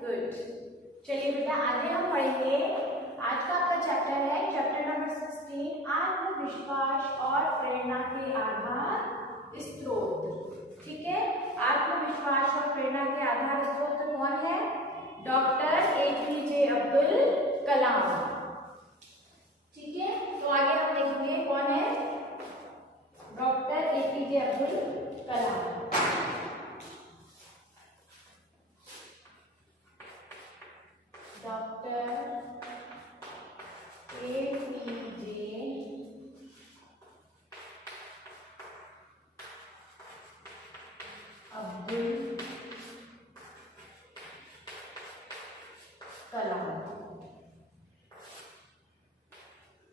Good. चलिए बेटा आगे हम पढ़ेंगे। आज का आपका चैप्टर है चैप्टर नंबर 16, आत्मविश्वास और प्रेरणा के आधार स्रोत। ठीक है, आत्मविश्वास और प्रेरणा के आधार स्रोत कौन है? Doctor APJ Abdul Kalam. ठीक है, तो आगे हम देखेंगे कौन है? Doctor APJ Abdul Kalam. Doctor APJ Abdul Kalam,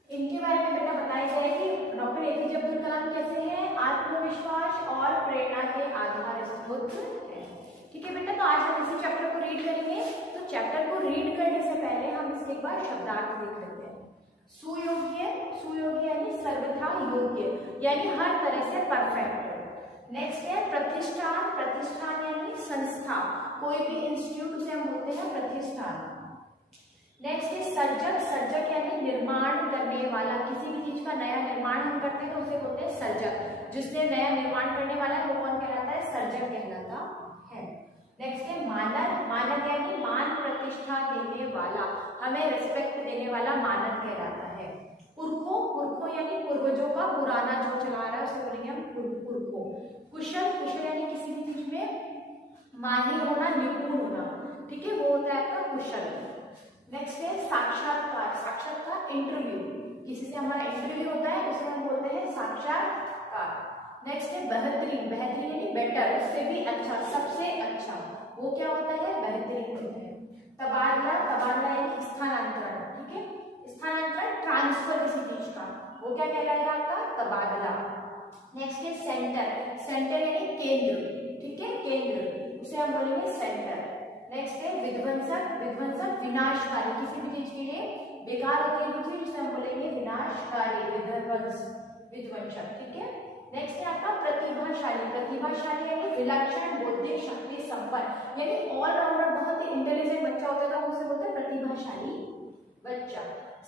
इनके बारे में बेटा बताया जाएगी। डॉक्टर APJ अब्दुल कलाम कैसे हैं? आत्मविश्वास और प्रेरणा के आधार स्रोत है। ठीक है बेटा, तो आज हम इसी चैप्टर को रीड करेंगे। तो चैप्टर को रीड करने से पहले हम इसके एक बार शब्दार्थ देख लेते हैं। सुयोग्य, सुयोग्य यानी सर्वथा योग्य, यानी हर तरह से परफेक्ट। नेक्स्ट है प्रतिष्ठान, प्रतिष्ठान यानी संस्था, कोई भी इंस्टीट्यूट उसे हम बोलते हैं प्रतिष्ठान। नेक्स्ट है सर्जक, सर्जक यानी निर्माण करने वाला, किसी भी चीज का नया निर्माण हम करते हैं तो उसे बोलते हैं सर्जक। जिसने नया निर्माण करने वाला है वो कौन कहलाता है? सर्जक कहलाता है। नेक्स्ट है मानक, मानक यानी मान प्रतिष्ठा देने वाला, हमें रिस्पेक्ट देने वाला मानक कहलाता है। पुरखो, पुरखो यानी पूर्वजों का पुराना जो चला रहा है उसे बोलेंगे हम पुरखो। कुशल, कुशल यानी किसी भी चीज में माहिर होना, निपुण होना। ठीक है, वो होता है आपका कुशल। नेक्स्ट है साक्षात्कार, साक्षात्कार इंटरव्यू, किसी से हमारा इंटरव्यू होता है उसे हम बोलते हैं साक्षात्कार। नेक्स्ट है बेहतरीन, बेहतरीन यानी बेटर, उससे भी अच्छा, सबसे अच्छा, वो क्या होता है? बेहतरीन होता है। तबादला, तबादला यानी स्थानांतरण। ठीक है, स्थानांतरण ट्रांसफर किसी चीज का, वो क्या कहलाएगा आपका? तबादला। नेक्स्ट है सेंटर, सेंटर यानी केंद्र। ठीक है, केंद्र, उसे हम बोलेंगे सेंटर। नेक्स्ट है विध्वंसक, विध्वंसक विनाशकारी, किसी भी चीज के लिए बेकार होती है चीज उसे हम बोलेंगे विनाशकारी, विध्वंसक। ठीक है, नेक्स्ट है आपका प्रतिभाशाली, प्रतिभाशाली यानी विलक्षण बौद्धिक शक्ति संपन्न, यानी ऑलराउंडर, बहुत ही इंटेलिजेंट बच्चा होता है तो उसे बोलते हैं प्रतिभाशाली बच्चा।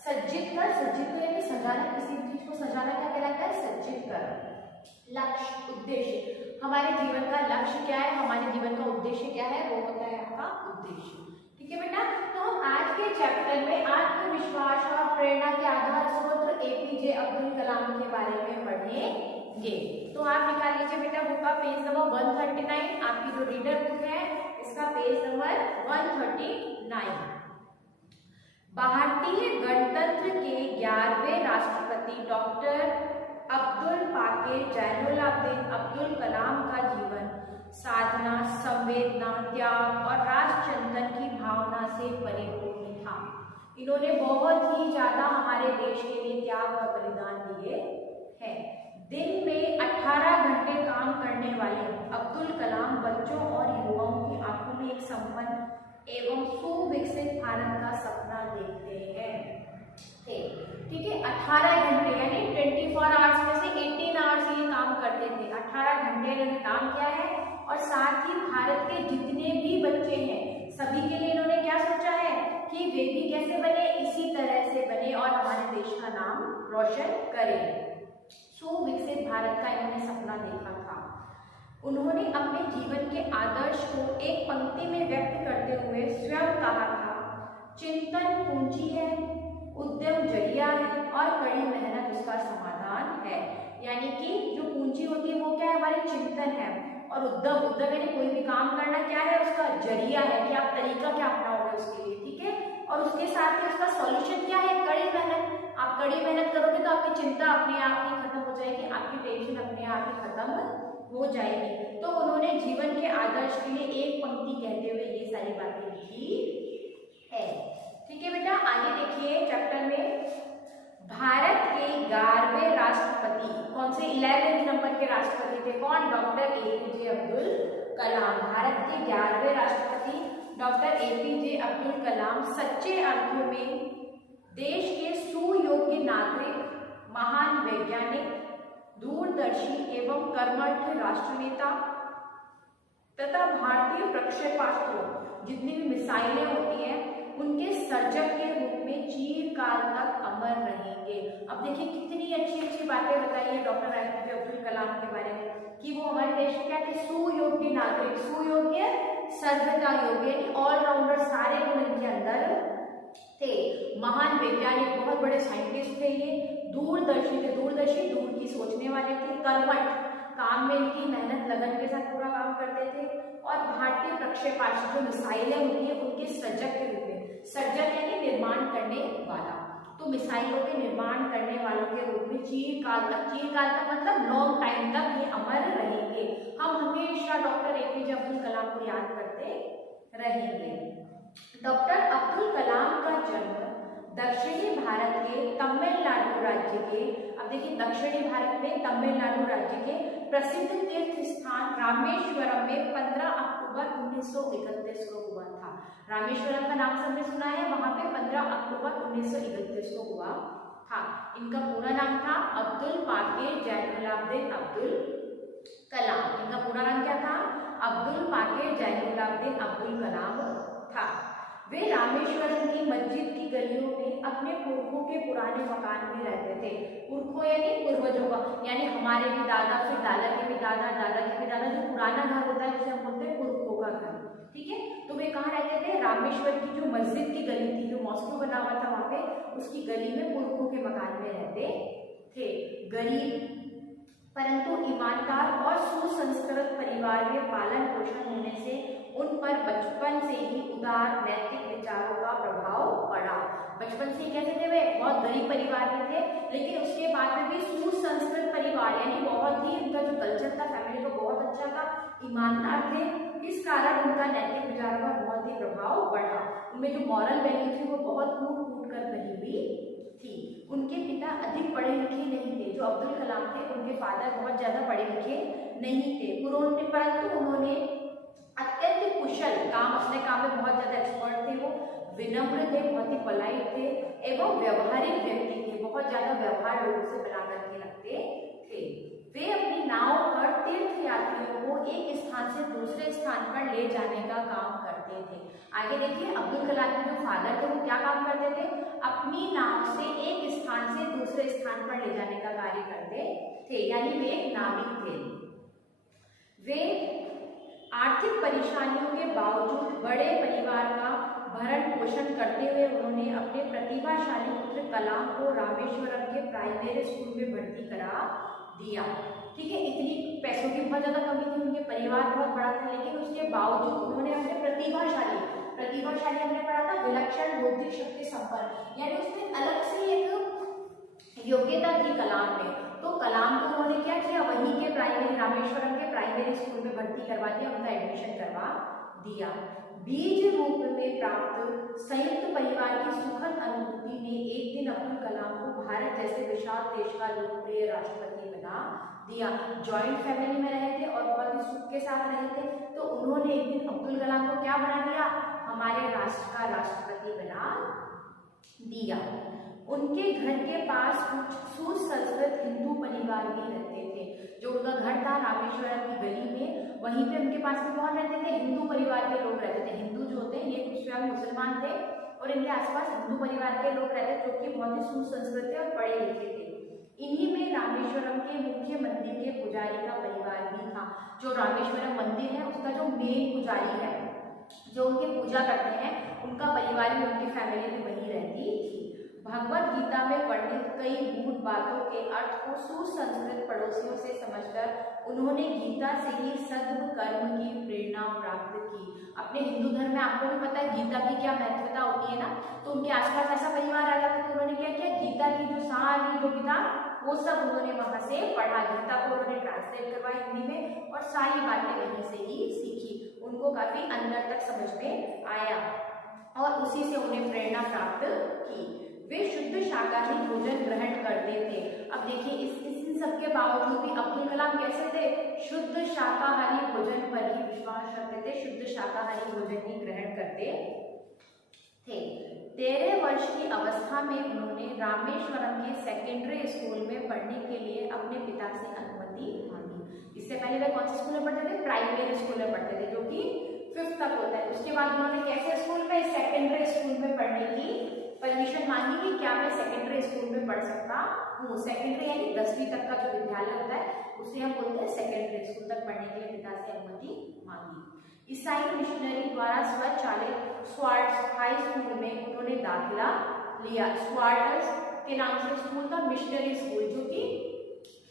सज्जित कर, सज्जित कर यानी सजाना, किसी भी चीज को सजाना क्या कहलाता है? सज्जित कर। लक्ष्य, उद्देश्य, हमारे जीवन का लक्ष्य क्या है, हमारे जीवन का उद्देश्य क्या है, वो होता है आपका उद्देश्य। ठीक है बेटा, तो हम आज के चैप्टर में आत्मविश्वास और प्रेरणा के आधार स्रोत APJ अब्दुल कलाम के बारे में पढ़ेंगे। तो आप निकाल लीजिए बेटा बुक का पेज नंबर 139, आपकी जो रीडर बुक है इसका पेज नंबर 139। भारतीय गणतंत्र के 11वें राष्ट्रपति डॉक्टर अब्दुल पाकिर जैनुलाब्दीन अब्दुल कलाम का जीवन साधना, संवेदना, त्याग और राष्ट्र चिंतन की भावना से परिपूर्ण था। इन्होंने बहुत ही ज्यादा हमारे देश के लिए त्याग और बलिदान दिए हैं। दिन में 18 घंटे काम करने वाले अब्दुल कलाम बच्चों और युवाओं की आंखों में एक संपन्न एवं सुविकसित भारत का सपना देखते हैं। ठीक है, 18 घंटे यानी 24 आवर्स में से 18 आवर्स ये काम करते थे। 18 घंटे इन्होंने काम किया है और साथ ही भारत के जितने भी बच्चे हैं सभी के लिए इन्होंने क्या सोचा है कि वे भी कैसे बने, इसी तरह से बने और हमारे देश का नाम रोशन करें। सुविकसित भारत का इन्होंने सपना देखा था। उन्होंने अपने जीवन के आदर्श को एक पंक्ति में व्यक्त करते हुए स्वयं कहा था, चिंतन पूंजी है, उद्यम जरिया है और कड़ी मेहनत उसका समाधान है। यानी कि जो पूंजी होती है वो क्या है? हमारे चिंतन है, और उद्यम, उद्यम यानी कोई भी काम करना क्या है? उसका जरिया है कि आप तरीका क्या अपनाओगे उसके लिए। ठीक है, और उसके साथ ही उसका सॉल्यूशन क्या है? कड़ी मेहनत। आप कड़ी मेहनत करोगे तो आपकी चिंता अपने आप ही खत्म हो जाएगी, आपकी टेंशन अपने आप ही खत्म हो जाएगी। तो उन्होंने जीवन के आदर्श के लिए एक पंक्ति कहते हुए ये सारी बातें लिखी है। ठीक है बेटा, आगे देखिए चैप्टर में भारत के 11वें राष्ट्रपति कौन से? 11वें नंबर के राष्ट्रपति थे कौन? Doctor APJ Abdul Kalam. भारत के 11वें राष्ट्रपति डॉक्टर APJ अब्दुल कलाम सच्चे अर्थों में देश के सुयोग्य नागरिक, महान वैज्ञानिक, दूरदर्शी एवं कर्मठ राष्ट्रनेता तथा भारतीय प्रक्षेपास्त्रों जितनी भी मिसाइलें होती हैं उनके सर्जक के रूप में चिरकाल तक अमर रहेंगे। अब देखिए कितनी अच्छी अच्छी बातें बताई है डॉक्टर APJ अब्दुल कलाम के बारे में कि वो हमारे देश में क्या थे, सुयोग्य नागरिक, सुयोग्य सर्वथा योग्य, ऑलराउंडर, सारे गुण इनके अंदर थे। महान वैज्ञानिक, बहुत बड़े साइंटिस्ट थे ये, दूरदर्शी थे, दूरदर्शी, दूर की सोचने वाले थे, कर्मठ, काम में इनकी मेहनत लगन के साथ पूरा काम करते थे, और भारतीय प्रक्षेपास्त्र जो मिसाइलें होती है उनके सर्जक के रूप में, सर्जक यानी निर्माण करने वाला, तो मिसाइलों के निर्माण करने वालों के रूप में चिरकाल तक मतलब लॉन्ग टाइम तक ये अमर रहेंगे। हम हमेशा डॉक्टर APJ अब्दुल कलाम को याद करते रहेंगे। डॉक्टर अब्दुल कलाम का जन्म दक्षिणी भारत के तमिलनाडु राज्य के, अब देखिए दक्षिणी भारत में तमिलनाडु राज्य के प्रसिद्ध तीर्थ स्थान रामेश्वरम में 15 अक्टूबर 1931 को हुआ था। रामेश्वरम का नाम सबने सुना है, वहां पे 15 अक्टूबर 1931 को हुआ था। इनका पूरा नाम था अब्दुल पाकीर जैनुलाब्दीन अब्दुल कलाम। इनका पूरा नाम क्या था? अब्दुल पाकीर जैनुलाब्दीन अब्दुल कलाम था। वे रामेश्वरम की मस्जिद की गलियों में अपने पुरखों के पुराने मकान में रहते थे। पुरखों यानी पूर्वजों का, यानी हमारे भी दादा, फिर दादा के भी दादा, दादा के भी दादा, जो पुराना घर होता है उसे हम बोलते हैं पुरखों का घर। ठीक है, तो वे कहाँ रहते थे? रामेश्वर की जो मस्जिद की गली थी, जो मॉस्को बना हुआ था वहां पे, उसकी गली में पुरखों के मकान में रहते थे। गरीब परंतु ईमानदार और सुसंस्कृत परिवार में पालन पोषण होने से उन पर बचपन से ही उदार नैतिक विचारों का प्रभाव पड़ा। बचपन से कैसे थे वे? बहुत गरीब परिवार में थे, लेकिन उसके बाद में भी सुसंस्कृत परिवार, यानी बहुत ही उनका जो कल्चर था फैमिली का बहुत अच्छा था, ईमानदार थे, इस कारण उनका नैतिक विचारों का बहुत ही प्रभाव पड़ा। उनमें जो मॉरल वैल्यू थी वो बहुत कूट कूट कर बनी हुई थी। उनके पिता अधिक पढ़े लिखे नहीं थे, जो अब्दुल कलाम थे उनके फादर बहुत ज्यादा पढ़े लिखे नहीं थे, परंतु उन्होंने अत्यंत कुशल, काम अपने काम में बहुत ज्यादा एक्सपर्ट थे, वो विनम्र थे, बहुत ही पोलाइट थे एवं व्यवहारिक व्यक्ति थे, बहुत ज्यादा व्यवहार लोगों से बना करके रखते थे। वे अपनी नाव पर तीर्थ यात्रियों को एक स्थान से दूसरे स्थान पर ले जाने का काम करते थे। आगे देखिए, अब्दुल कलाम के जो फादर थे वो क्या काम करते थे? अपनी नाव से एक स्थान से दूसरे स्थान पर ले जाने का कार्य करते थे, यानी वे एक नाविक थे। वे आर्थिक परेशानियों के बावजूद बड़े परिवार का भरण पोषण करते हुए उन्होंने अपने प्रतिभाशाली पुत्र कलाम को रामेश्वरम के प्राइमरी स्कूल में भर्ती करा दिया। ठीक है, इतनी पैसों की बहुत ज्यादा कमी थी, उनके परिवार बहुत बड़ा था, लेकिन उसके बावजूद उन्होंने अपने प्रतिभाशाली हमने पढ़ा था, विलक्षण बौद्धिक शक्ति संपन्न, यानी उसमें अलग से एक योग्यता थी कलाम में, तो कलाम को उन्होंने क्या किया? वहीं के रामेश्वरम के प्राइमरी स्कूल में भर्ती करवा दिया, उनका एडमिशन करवा दिया। बीज रूप में प्राप्त संयुक्त परिवार की सुखद अनुभूति ने एक दिन अब्दुल कलाम को भारत जैसे विशाल देश का लोकप्रिय राष्ट्रपति बना दिया। जॉइंट फैमिली में रहे थे और बहुत ही सुख के साथ रहे थे, तो उन्होंने एक दिन अब्दुल कलाम को क्या बना दिया? हमारे राष्ट्र का राष्ट्रपति बना दिया। उनके घर के पास कुछ सुसंस्कृत हिंदू परिवार भी रहते थे। जो उनका घर था रामेश्वरम की गली में, वहीं पे उनके पास में कौन रहते थे? हिंदू परिवार के लोग रहते थे। हिंदू जो होते हैं ये स्वयं मुसलमान थे और इनके आसपास हिंदू परिवार के लोग रहते थे, जो कि बहुत ही सुसंस्कृत थे और पढ़े लिखे थे। इन्हीं में रामेश्वरम के मुख्य मंदिर के पुजारी का परिवार भी था। जो रामेश्वरम मंदिर है उसका जो मेन पुजारी है, जो उनके पूजा करते हैं, उनका परिवार भी, उनकी फैमिली भी वही रहती थी। भगवत गीता में वर्णित कई गूढ़ बातों के अर्थ को सुसंस्कृत पड़ोसियों से समझकर उन्होंने गीता से ही सद्व कर्म की प्रेरणा प्राप्त की। अपने हिंदू धर्म में आपको भी पता है गीता की क्या महत्वता होती है ना, तो उनके आसपास ऐसा परिवार आ जाता, तो उन्होंने क्या किया? गीता की जो सारी जो गीता वो सब उन्होंने वहां से पढ़ा, गीता को उन्होंने ट्रांसलेट करवाई हिंदी में और सारी बातें वहीं से ही सीखी। उनको काफी अंदर तक समझ में आया और उसी से उन्हें प्रेरणा प्राप्त की। वे शुद्ध शाकाहारी भोजन ग्रहण करते थे। अब देखिए इन सब के बावजूद भी अब्दुल कलाम कैसे थे? शुद्ध शाकाहारी भोजन पर ही विश्वास रखते थे, शुद्ध शाकाहारी भोजन ही ग्रहण करते थे। 13 वर्ष की अवस्था में उन्होंने रामेश्वरम के सेकेंडरी स्कूल में पढ़ने के लिए अपने पिता से अनुमति मांगी। इससे पहले वे कौन से स्कूल में पढ़ते थे? प्राइमरी स्कूल में पढ़ते थे, जो कि 5th तक होता है। उसके बाद उन्होंने कैसे स्कूल में, सेकेंडरी स्कूल में पढ़ने की परमिशन मांगी कि क्या मैं सेकेंडरी स्कूल में पढ़ सकता हूँ। सेकेंडरी यानी 10वीं तक का जो विद्यालय होता है उसे हम बोलते हैं सेकेंडरी स्कूल तक पढ़ने के लिए पिता से अनुमति मांगी। ईसाई मिशनरी द्वारा स्वचालित स्वार्ट्स हाई स्कूल में उन्होंने दाखिला लिया। स्वार्ट्स के नाम से स्कूल था, मिशनरी स्कूल, जो कि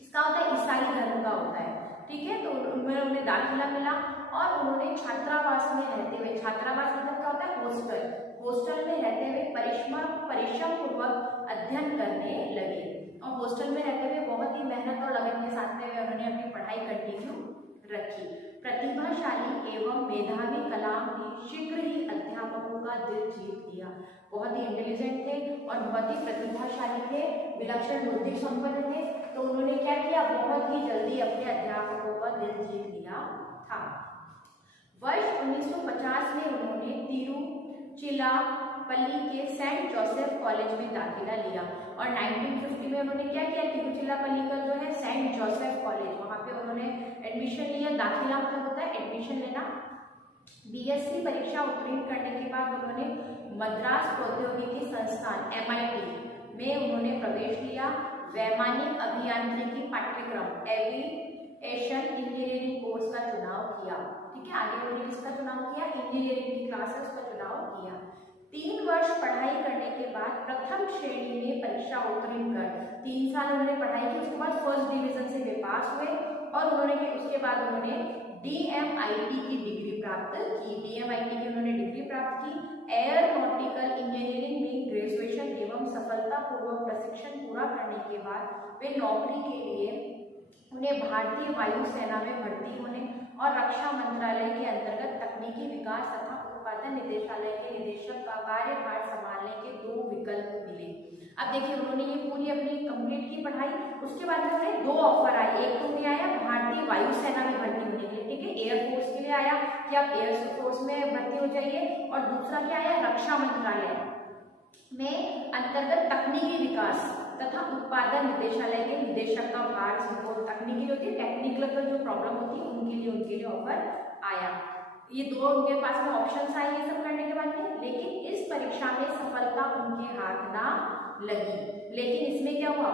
इसका होता है ईसाई धर्म का होता है, ठीक है। तो उनमें उन्हें दाखिला मिला और उन्होंने छात्रावास में रहते हुए, छात्रावास मतलब क्या होता है, हॉस्टल, हॉस्टल में रहते हुए परिश्रम पूर्वक अध्ययन करने लगे। और हॉस्टल में रहते हुए बहुत ही मेहनत और लगन के साथ में उन्होंने अपनी पढ़ाई कंटिन्यू रखी। प्रतिभाशाली एवं मेधावी कलाम ने शीघ्र ही अध्यापकों का दिल जीत लिया। बहुत ही इंटेलिजेंट थे और बहुत ही प्रतिभाशाली थे, विलक्षण बुद्धि संपन्न थे। तो उन्होंने क्या किया, बहुत ही जल्दी अपने अध्यापकों का दिल जीत लिया था। वर्ष 1950 में उन्होंने तिरुचिरापल्ली के सेंट जोसेफ कॉलेज में दाखिला लिया और 1950 में उन्होंने क्या किया, तिरुचिरापल्ली का जो है सेंट जोसेफ कॉलेज, वहां पे उन्होंने एडमिशन लिया। दाखिला मतलब होता है एडमिशन लेना। बीएससी परीक्षा उत्तीर्ण करने के बाद उन्होंने मद्रास प्रौद्योगिकी संस्थान MIT में उन्होंने प्रवेश लिया। वैमानिक अभियांत्रिकी पाठ्यक्रम एविएशन इंजीनियरिंग कोर्स का चुनाव किया, ठीक है। आगे उन्होंने किसका चुनाव किया, इंजीनियरिंग की क्लासेस का चुनाव किया। 3 वर्ष पढ़ाई करने के बाद प्रथम श्रेणी में परीक्षा उत्तीर्ण कर 3 साल उन्होंने पढ़ाई की। उसके बाद फर्स्ट डिवीजन से वे पास हुए और उन्होंने उसके बाद उन्होंने DMIT की डिग्री प्राप्त की। DMIT की उन्होंने डिग्री प्राप्त की। एयरोनॉटिकल इंजीनियरिंग में ग्रेजुएशन एवं सफलतापूर्वक प्रशिक्षण पूरा करने के बाद वे नौकरी के लिए उन्हें भारतीय वायुसेना में भर्ती होने और रक्षा मंत्रालय के अंतर्गत तकनीकी विकास तथा उत्पादन निदेशालय के निदेशक का कार्यभार संभालने के 2 विकल्प मिले। अब देखिए उन्होंने ये पूरी अपनी कंप्लीट की पढ़ाई, उसके बाद में उन्हें 2 ऑफर आए। एक तो उन्हें आया भारतीय वायुसेना में भर्ती होने के लिए, ठीक है, एयरफोर्स के लिए आया कि आप एयरफोर्स में भर्ती हो जाइए, और दूसरा क्या आया, रक्षा मंत्रालय में अंतर्गत तकनीकी विकास तथा उत्पादन निदेशालय के निदेशक का भार संभालने, तकनीकी जो थी टेक्निकल जो प्रॉब्लम होती है उनके लिए ऑफर आया। ये 2 उनके पास में ऑप्शंस आए ये सब करने के बाद में, लेकिन इस परीक्षा में सफलता उनके हाथ ना लगी। लेकिन इसमें क्या हुआ,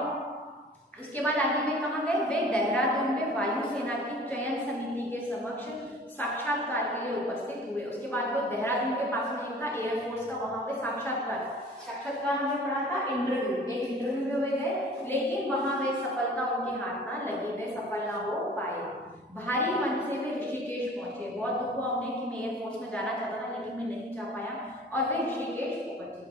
उसके बाद आगे में कहाँ गए, वे देहरादून में वायुसेना की चयन समिति के समक्ष साक्षात्कार के लिए उपस्थित हुए। उसके बाद वो देहरादून के पास में एक था एयरफोर्स का, वहां पे साक्षात्कार हमने पढ़ा था, इंटरव्यू में गए, लेकिन वहां वे सफलता उनके हाथ ना लगी, वे सफल ना हो पाए। भारी मन से वे ऋषिकेश पहुंचे। बहुत दुख हुआ उन्हें कि मैं एयरफोर्स में जाना चाहता था लेकिन मैं नहीं जा पाया, और वे ऋषिकेश पहुंचे।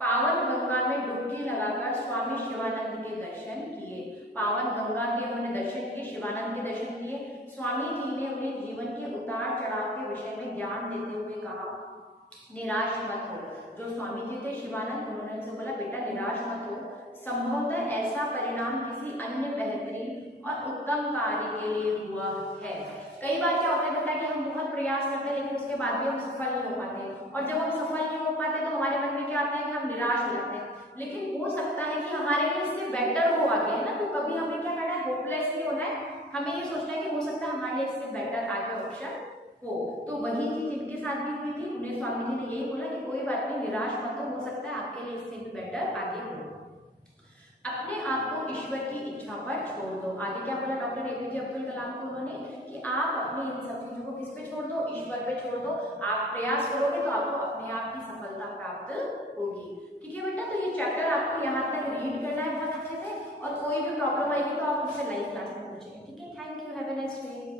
पावन गंगा में डुबकी लगाकर स्वामी शिवानंद के दर्शन किए। पावन गंगा के उन्होंने दर्शन किए, शिवानंद के दर्शन किए। स्वामी जी ने उन्हें जीवन के उतार चढ़ाव के विषय में ज्ञान देते हुए कहा, निराश मत हो। जो स्वामी जी थे शिवानंद, उन्होंने उनसे बोला बेटा निराश मत हो, संभवतः ऐसा परिणाम किसी अन्य बेहतरीन और उत्तम कार्य के लिए हुआ है। कई बार क्या होता है बेटा कि हम बहुत प्रयास करते हैं लेकिन उसके बाद भी हम सफल नहीं हो पाते, और जब हम सफल नहीं हो पाते तो हमारे मन में क्या आता है कि हम निराश हो जाते हैं। लेकिन हो सकता है कि हमारे लिए इससे बेटर हो आगे, है ना। तो कभी हमें क्या करना है, होपलेस नहीं होना है, हमें ये सोचना है कि हो सकता है हमारे लिए इससे बेटर आगे ऑप्शन हो। तो वही चीज इनके साथ भी हुई थी। उन्हें स्वामी जी ने यही बोला कि कोई बात नहीं, निराश मत हो सकता है आपके लिए इससे भी बेटर आगे हो। अपने आप को ईश्वर की इच्छा पर छोड़ दो। आगे क्या बोला डॉक्टर APJ अब्दुल कलाम को उन्होंने, कि आप अपनी इन सब चीजों को किस पे छोड़ दो, ईश्वर पे छोड़ दो। आप प्रयास करोगे तो आपको अपने आप की सफलता प्राप्त होगी, ठीक है बेटा। तो ये चैप्टर आपको यहाँ तक रीड करना है बहुत अच्छे से, और कोई भी प्रॉब्लम आएगी तो आप मुझसे लाइव क्लास में पूछेंगे, ठीक है। Thank you, have a nice day.